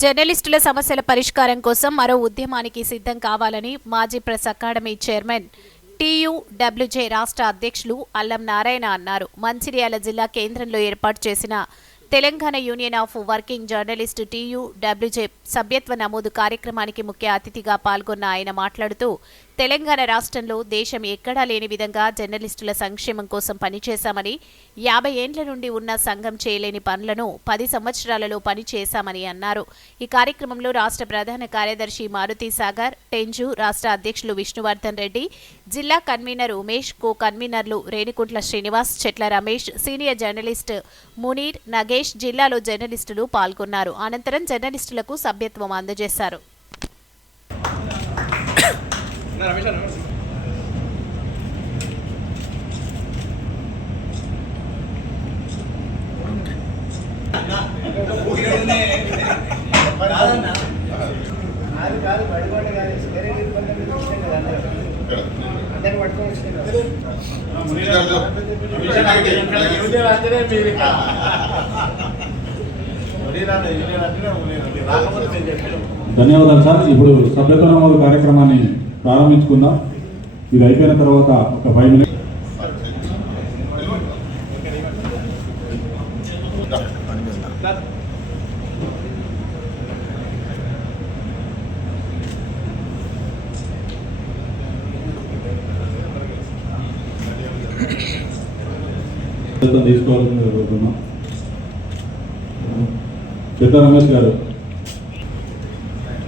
జర్నలిస్టుల సమస్యల పరిష్కారం కోసం మరో ఉద్యమానికి సిద్ధం కావాలని మాజీ ప్రెస్ అకాడమీ చైర్మన్ టీయూడబ్ల్యూజే రాష్ట్ర అధ్యక్షులు అల్లం నారాయణ అన్నారు. మంచిర్యాల జిల్లా కేంద్రంలో ఏర్పాటు చేసిన Telangana union of working journalist TUWJ సభ్యత్వ నమోదు కార్యక్రమానికి ముఖ్య అతిథిగా పాల్గొన్న ఆయన మాట్లాడుతూ తెలంగాణ రాష్ట్రంలో దేశం ఎక్కడా లేని విధంగా జర్నలిస్టుల సంక్షేమం కోసం పనిచేశామని యాభై ఏండ్ల నుండి ఉన్న సంఘం చేయలేని పనులను పది సంవత్సరాలలో పని చేశామని అన్నారు. ఈ కార్యక్రమంలో రాష్ట్ర ప్రధాన కార్యదర్శి మారుతి సాగర్ టెంజు రాష్ట్ర అధ్యక్షులు విష్ణువర్ధన్ రెడ్డి జిల్లా కన్వీనర్ ఉమేష్ కో కన్వీనర్లు రేణికుంట్ల శ్రీనివాస్ చెట్ల రమేష్ సీనియర్ జర్నలిస్ట్ మునీర్ నగేష్ జిల్లాలో జర్నలిస్టులు పాల్గొన్నారు. అనంతరం జర్నలిస్టులకు సభ్యత్వం అందజేశారు అది కాదు పడిపోట కాదు వేరే ఇబ్బంది అంటే వచ్చినాం కదా అందరం. అందరిని పట్టుకొని వచ్చినాం కదా. ధన్యవాదాలు సార్ ఇప్పుడు సభ్యత నమోదు కార్యక్రమాన్ని ప్రారంభించుకుందాం. ఇది అయిపోయిన తర్వాత ఒక ఫైవ్ మినిట్స్ తీసుకోవాలని కోరుతున్నాం పెద్ద రమేష్ గారు మళ్ళా పైసలు లేని certificate.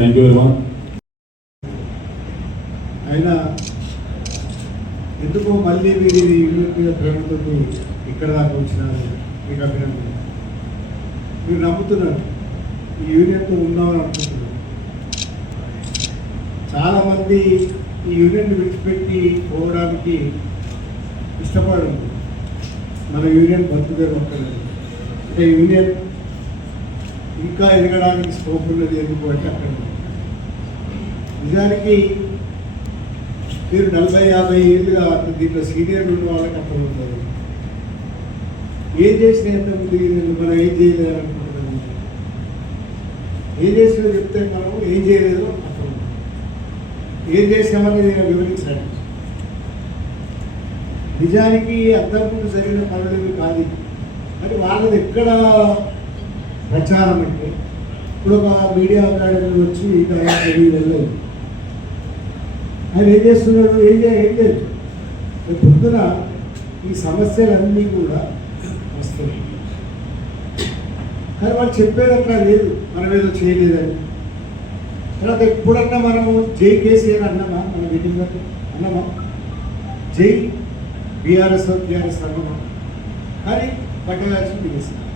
thank you very much అయినా ఎందుకో మళ్ళీ మీరు ఇది యూనిట్ మీద ప్రేమతో ఇక్కడ దాకా వచ్చినారు మీకు అభినందన మీరు నమ్ముతున్నారు. ఈ యూనియన్తో ఉన్నామని అనుకుంటున్నారు చాలామంది ఈ యూనియన్ విడిచిపెట్టి పోవడానికి ఇష్టపడరు. మన యూనియన్ బతుకుదేరు ఒక్కలేదు అంటే యూనియన్ ఇంకా ఎదగడానికి స్కోప్ ఉన్నది ఎందుకు అక్కడ నిజానికి మీరు నలభై యాభై ఏళ్ళుగా దీంట్లో సీనియర్ ఉన్న వాళ్ళకి అప్పుడు ఉంటుంది ఏం చేసిన ఎంతమంది మనం ఏం చేయలేదు అనుకుంటున్నాము. ఏం చేసినా చెప్తే మనం ఏం చేయలేదో అర్థం ఏం చేసామని నేను వివరించాను నిజానికి అంతకుముందు జరిగిన పనులు కాదు. మరి వాళ్ళది ఎక్కడ ప్రచారం అంటే ఇప్పుడు ఒక మీడియా అకాడమీ వచ్చి వెళ్ళలేదు ఆయన ఏం చేస్తున్నాడు? ఏం చే ఏం లేదు. రేపు పొద్దున ఈ సమస్యలన్నీ కూడా వస్తాయి. కానీ వాళ్ళు చెప్పేది అట్లా లేదు. మనం ఏదో చేయలేదని. తర్వాత ఎప్పుడన్నా మనము జై కేసీఆర్ అన్నామా? మన మీటింగ్ అన్నామా? జై బీఆర్ఎస్ టీఆర్ఎస్ అన్నామా? కానీ పట్టణాల్సి బిగిస్తాం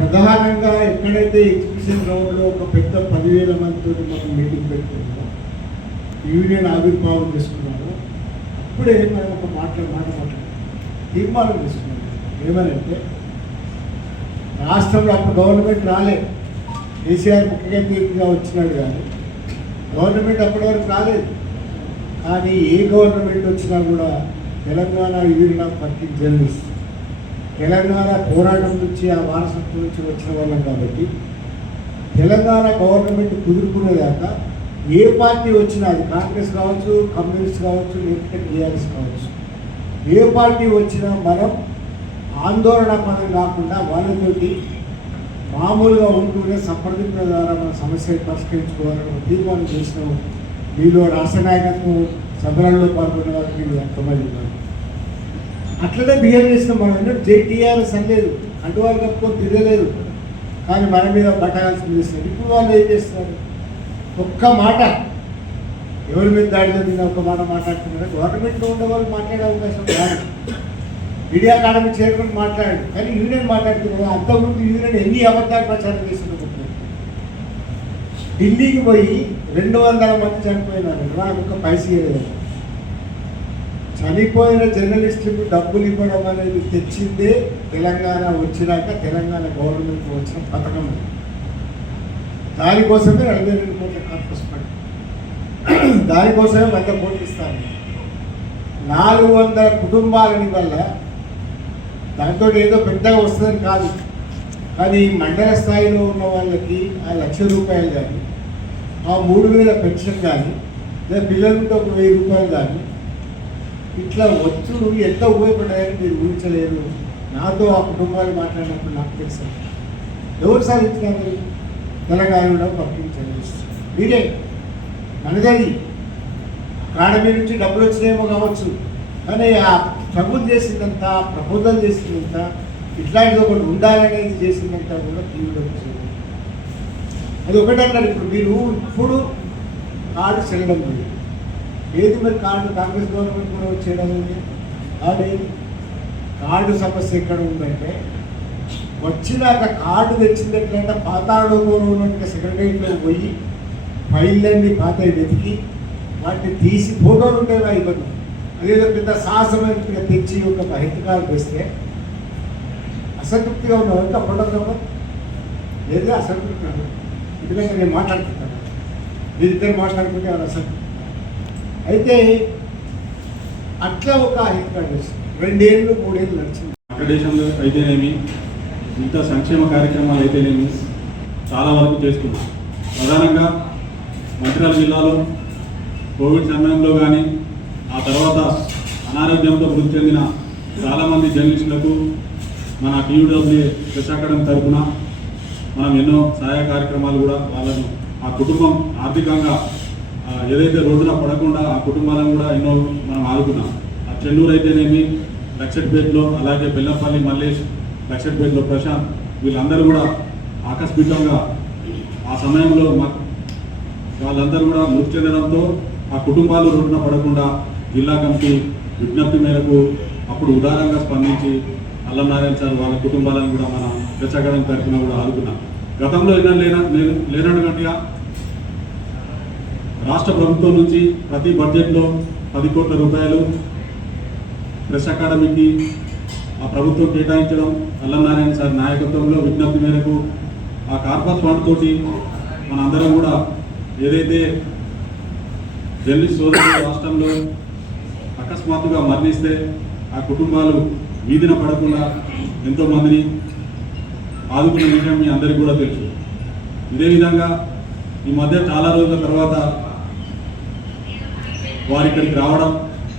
ప్రధానంగా ఎక్కడైతే ఎగ్జిబిషన్ గ్రౌండ్లో ఒక పెద్ద పదివేల మందితో మనం మీటింగ్ పెట్టుకున్నామో యూనియన్ ఆవిర్భావం చేసుకున్నామో అప్పుడే మనం ఒక మాట మాట మాట్లాడాం. తీర్మానం చేసుకున్నాం. ఏమనంటే రాష్ట్రంలో అప్పుడు గవర్నమెంట్ రాలే. కేసీఆర్ ముఖ్యమంత్రిగా వచ్చినాడు కానీ గవర్నమెంట్ అప్పటి వరకు రాలేదు. కానీ ఏ గవర్నమెంట్ వచ్చినా కూడా Telangana union of working journalist Telangana పోరాటం నుంచి ఆ వారసత్వం నుంచి వచ్చిన వాళ్ళం కాబట్టి తెలంగాణ గవర్నమెంట్ కుదురుకునేదాకా ఏ పార్టీ వచ్చినా అది కాంగ్రెస్ కావచ్చు కమ్యూనిస్ట్ కావచ్చు లేకపోతే టీఆర్ఎస్ కావచ్చు ఏ పార్టీ వచ్చినా మనం ఆందోళన పదం కాకుండా వాళ్ళతోటి మామూలుగా ఉంటూనే సంప్రదింపుల ద్వారా మన సమస్యలు పరిష్కరించుకోవాలని తీర్మానం చేసినాము. మీలో రాష్ట్ర నాయకత్వం సభలలో పాల్గొన్న వారికి మీరు ఎంతమంది ఉన్నారు? అట్లనే బిహేవ్ చేస్తున్నాం మనం ఎందుకంటే జేటీఆర్ఎస్ అనలేదు అంటూ వాళ్ళు కప్పుకొని తిరగలేదు కానీ మన మీద బట్టాల్సి చేస్తారు ఇప్పుడు వాళ్ళు ఏం చేస్తున్నారు? ఒక్క మాట ఎవరి మీద దాడి జరిగిన ఒక్క మాట మాట్లాడుతున్నారు? గవర్నమెంట్లో ఉండే వాళ్ళు మాట్లాడే అవకాశం కాదు మీడియా అకాడమీ చేరుకుని మాట్లాడాడు. కానీ యూనియన్ మాట్లాడుతున్నారు? అంతకుముందు యూనియన్ ఎన్ని అబద్ధాలు ప్రచారం చేసిందో ఢిల్లీకి పోయి రెండు వందల మంది చనిపోయినారు. నాకు ఒక పైసీ లేదు చనిపోయిన జర్నలిస్టులకు డబ్బులు ఇవ్వడం అనేది తెచ్చిందే తెలంగాణ వచ్చినాక తెలంగాణ గవర్నమెంట్ వచ్చిన పథకం దానికోసమే నలభై రెండు కోట్ల కార్పస్ ఫండ్ దానికోసమే వంద కోట్లు ఇస్తాను నాలుగు వందల కుటుంబాలని వల్ల దాంతో ఏదో పెద్దగా వస్తుందని కాదు. కానీ మండల స్థాయిలో ఉన్న వాళ్ళకి ఆ లక్ష రూపాయలు కానీ ఆ మూడు వేల పెన్షన్ కానీ లేదా పిల్లలతో ఒక వెయ్యి రూపాయలు కానీ ఇట్లా వచ్చు ఎంత ఉపయోగపడ్డాయని మీరు ఊహించలేరు. నాతో ఆ కుటుంబాలు మాట్లాడినప్పుడు నాకు తెలుసు. ఎవరు సాధించినారు తెలంగాణలో పంపించారు మీరే. మనదది. అకాడమీ నుంచి డబ్బులు వచ్చినాయేమో కావచ్చు. కానీ ఆ ట్రబుల్ చేసిందంత ప్రపోజల్ చేసిందంత ఇట్లాంటిది ఒకటి ఉండాలనేది చేసిందంత కూడా టీవీలో అది ఒకటి అన్నారు ఇప్పుడు మీరు. ఇప్పుడు కార్డు చెల్లడం లేదు. ఏది మరి కార్డు? కాంగ్రెస్ గవర్నమెంట్ కూడా వచ్చేయడం ఉంది కార్డు కార్డు సమస్య ఎక్కడ ఉందంటే వచ్చినాక కార్డు తెచ్చింది ఎట్లంటే పాతాడులో ఉన్నటువంటి సెక్రటరీలో పోయి ఫైళ్ళన్నీ పాత వెతికి వాటిని తీసి ఫోటోలు ఉంటాయి నా ఇబ్బంది అదేదో పెద్ద సాహసమైనట్టుగా తెచ్చి ఒక హెల్త్ వస్తే అసంతృప్తిగా ఉన్నావు? ఎంత ఫోటోగ్రాఫర్? లేదా అసంతృప్తి ఎందుకంటే నేను మాట్లాడుతున్నాను మీరిద్దరు మాట్లాడుకుంటే అది అసంతృప్తి. అయితే అట్లా ఒక హెల్త్ రెండేళ్ళు మూడేళ్ళు నడిచింది. అక్రడేషన్లు అయితేనేమి మిగతా సంక్షేమ కార్యక్రమాలు అయితేనేమి చాలా వరకు చేస్తున్నాం ప్రధానంగా మంచిర్యాల జిల్లాలో కోవిడ్ సమయంలో కానీ ఆ తర్వాత అనారోగ్యంతో మృతి చెందిన చాలామంది జర్నలిస్టులకు మన టీయూడబ్ల్యూ విశాఖడం తరపున మనం ఎన్నో సహాయ కార్యక్రమాలు కూడా వాళ్ళను ఆ కుటుంబం ఆర్థికంగా ఏదైతే రోడ్డున పడకుండా ఆ కుటుంబాలను కూడా ఎన్నో మనం ఆదుకున్నాం. ఆ చెన్నూరు అయితేనేమి లక్షట్పేటలో అలాగే బెల్లంపల్లి మల్లేష్ లక్షట్పేటలో ప్రశాంత్ వీళ్ళందరూ కూడా ఆకస్మికంగా ఆ సమయంలో మా- వాళ్ళందరూ కూడా మృతి చెందడంతో ఆ కుటుంబాలు రోడ్డున పడకుండా జిల్లా కమిటీ విజ్ఞప్తి మేరకు అప్పుడు ఉదారంగా స్పందించి అల్లనారాయణ సార్ వాళ్ళ కుటుంబాలను కూడా మనం చర్చగడం తరఫున కూడా ఆదుకున్నాం. గతంలో ఎన్నో లేన లేనట్టుగా రాష్ట్ర ప్రభుత్వం నుంచి ప్రతి బడ్జెట్లో పది కోట్ల రూపాయలు ప్రెస్ అకాడమీకి ఆ ప్రభుత్వం కేటాయించడం అల్లంనారాయణ సార్ నాయకత్వంలో విజ్ఞప్తి మేరకు ఆ కార్పస్ ఫండ్ తోటి మనందరం కూడా ఏదైతే ఢిల్లీ సోదరులు రాష్ట్రంలో అకస్మాత్తుగా మరణిస్తే ఆ కుటుంబాలు వీధిన పడకుండా ఎంతోమందిని ఆదుకునే ఆదుకున్న విషయం మీ అందరికీ కూడా తెలుసు. ఇదే విధంగా ఈ మధ్య చాలా రోజుల తర్వాత వారి ఇక్కడికి రావడం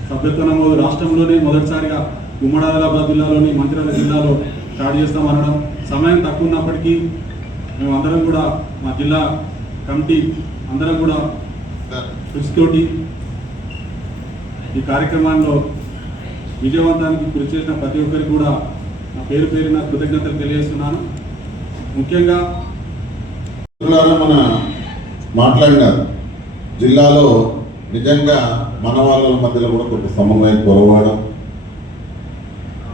సభ్యత్వ నమోదు రాష్ట్రంలోనే మొదటిసారిగా ఉమ్మడి ఆదిలాబాద్ జిల్లాలోని మంచిర్యాల జిల్లాలో స్టార్ట్ చేస్తాం అనడం సమయం తక్కువ ఉన్నప్పటికీ మేము అందరం కూడా మా జిల్లా కమిటీ అందరం కూడా కృషితోటి ఈ కార్యక్రమాల్లో విజయవంతానికి కృషి చేసిన ప్రతి ఒక్కరికి కూడా నా పేరు పేరున కృతజ్ఞతలు తెలియజేస్తున్నాను. ముఖ్యంగా మన మాట్లాడినారు జిల్లాలో నిజంగా మన వాళ్ళ మధ్యలో కూడా కొంత సమన్వయం కొరవడం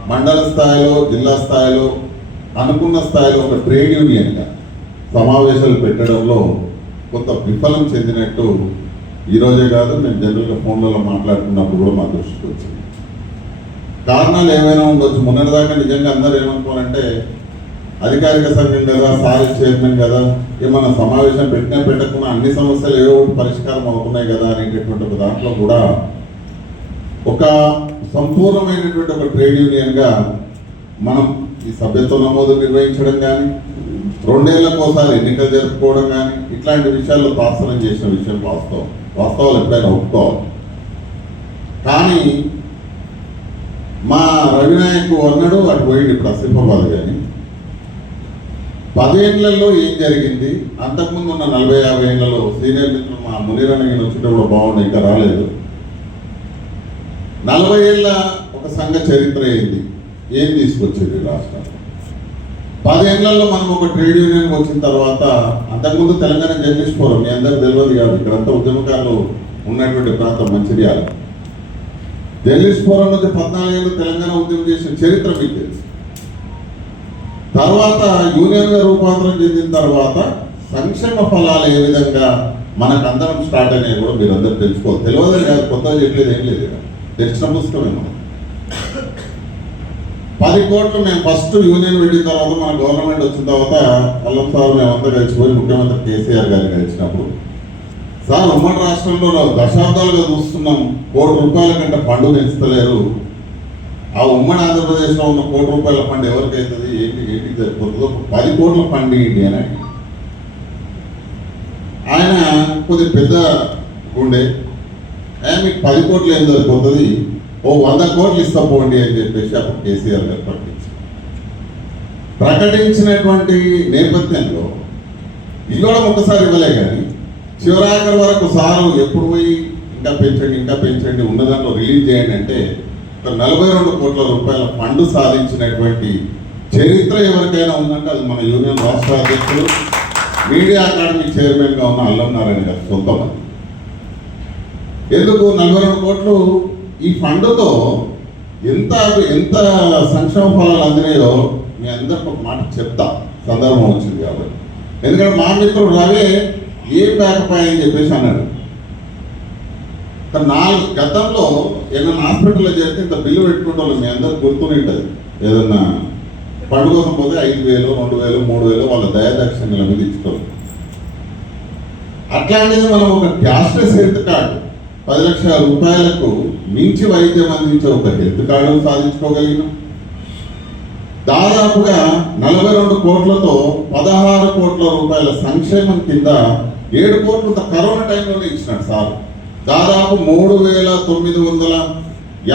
మండల స్థాయిలో జిల్లా స్థాయిలో అనుకున్న స్థాయిలో ఒక ట్రేడ్ యూనియన్గా సమావేశాలు పెట్టడంలో కొంత విఫలం చెందినట్టు ఈరోజే కాదు నేను జనరల్గా ఫోన్లలో మాట్లాడుకున్నప్పుడు కూడా మా దృష్టికి వచ్చింది. కారణాలు ఏమైనా ఉండొచ్చు. మొన్నటిదాకా నిజంగా అందరూ ఏమనుకోవాలంటే అధికారిక సంఘం కదా సారీ చైర్మన్ కదా ఏమన్నా సమావేశం పెట్టినా పెట్టకుండా అన్ని సమస్యలు ఏవో పరిష్కారం అవుతున్నాయి కదా అనేటటువంటి ఒక దాంట్లో కూడా ఒక సంపూర్ణమైనటువంటి ఒక ట్రేడ్ యూనియన్గా మనం ఈ సభ్యత్వ నమోదు నిర్వహించడం కానీ రెండేళ్ళకు ఒకసారి ఎన్నికలు జరుపుకోవడం కానీ ఇట్లాంటి విషయాల్లో తాత్సరం చేసిన విషయం వాస్తవం. వాస్తవాలు ఎప్పుడైనా ఒప్పుకోవాలి. కానీ మా రవినాయక్ అన్నాడు అటు పోయింది ఇప్పుడు ఆసిఫాబాద్ కానీ పదేళ్ళలో ఏం జరిగింది? అంతకుముందు ఉన్న నలభై యాభై ఏళ్ళలో సీనియర్ మిత్రులు మా మునీరన్నగిన వచ్చినప్పుడు కూడా బాగుంది ఇంకా రాలేదు. నలభై ఏళ్ళ ఒక సంఘ చరిత్ర ఏంది? ఏం తీసుకొచ్చింది రాష్ట్రం? పదేళ్ళలో మనం ఒక ట్రేడ్ యూనియన్ వచ్చిన తర్వాత అంతకుముందు తెలంగాణ జర్నలిస్ట్ ఫోరం మీ అందరికి తెలియదు కాదు ఇక్కడంతా ఉద్యమకారులు ఉన్నటువంటి ప్రాంతం మంచిర్యాల. జర్నలిస్ట్ ఫోరం నుంచి పద్నాలుగేళ్ళు తెలంగాణ ఉద్యమం చేసిన చరిత్ర మీకు తెలుసు. తర్వాత యూనియన్గా రూపాంతరం చెందిన తర్వాత సంక్షేమ ఫలాలు ఏ విధంగా మనకందరం స్టార్ట్ అయినాయి కూడా మీరు అందరూ తెలుసుకోవాలి. తెలియదని కాదు కొత్తగా చెప్పలేదు ఏం లేదు తెలిసిన పుస్తకమే మనం పది కోట్లు మేము ఫస్ట్ యూనియన్ పెట్టిన తర్వాత మన గవర్నమెంట్ వచ్చిన తర్వాత అల్లం సార్ మేమంతా కలిసిపోయి ముఖ్యమంత్రి కేసీఆర్ గారిని కలిసినప్పుడు సార్ ఉమ్మడి రాష్ట్రంలో దశాబ్దాలుగా చూస్తున్నాం కోటి రూపాయల కంటే పండుగ పెంచుతలేరు ఆ ఉమ్మడి ఆంధ్రప్రదేశ్లో ఉన్న కోటి రూపాయల ఫండ్ ఎవరికైతుంది? ఏంటి ఏంటి సరిపోతుందో పది కోట్ల ఫండ్ ఏంటి అని. ఆయన కొద్ది పెద్ద ఉండే ఆయన మీకు పది కోట్లు ఏం సరిపోతుంది ఓ వంద కోట్లు ఇస్తా పోండి అని చెప్పేసి అప్పుడు కేసీఆర్ గారు ప్రకటించారు. ప్రకటించినటువంటి నేపథ్యంలో ఇవ్వడం ఒక్కసారి ఇవ్వలే కానీ చివరాఖరి వరకు సారు ఎప్పుడు పోయి ఇంకా పెంచండి ఇంకా పెంచండి ఉన్న దాంట్లో రిలీజ్ చేయండి అంటే నలభై రెండు కోట్ల రూపాయల ఫండ్ సాధించినటువంటి చరిత్ర ఎవరికైనా ఉందంటే అది మన యూనియన్ రాష్ట్ర అధ్యక్షుడు మీడియా అకాడమీ చైర్మన్గా ఉన్న అల్లం నారాయణ గారు సొంతం ఎందుకు నలభై రెండు కోట్లు? ఈ ఫండ్తో ఎంత ఎంత సంక్షేమ ఫలాలు అందినాయో మీ అందరికి ఒక మాట చెప్తా. సందర్భం వచ్చింది కాబట్టి. ఎందుకంటే మా మిత్రుడు రవే ఏం లేకపోయాయని చెప్పేసి అన్నాడు. నాలుగు గతంలో ఏదైనా హాస్పిటల్లో చేస్తే ఇంత బిల్లు పెట్టుకుంటే మీ అందరు గుర్తుని ఉంటుంది. ఏదన్నా పండు కోసం పోతే ఐదు వేలు రెండు వేలు మూడు వేలు వాళ్ళ దయాదక్షిణల మీద ఇచ్చుకోవాలి అట్లాంటిది మనం ఒక క్యాష్లెస్ హెల్త్ కార్డు పది లక్షల రూపాయలకు మించి వైద్యం అందించే ఒక హెల్త్ కార్డు సాధించుకోగలిగినాం. దాదాపుగా నలభై రెండు కోట్లతో పదహారు కోట్ల రూపాయల సంక్షేమం కింద ఏడు కోట్లు కరోనా టైంలోనే ఇచ్చినాడు సార్. దాదాపు మూడు వేల తొమ్మిది వందల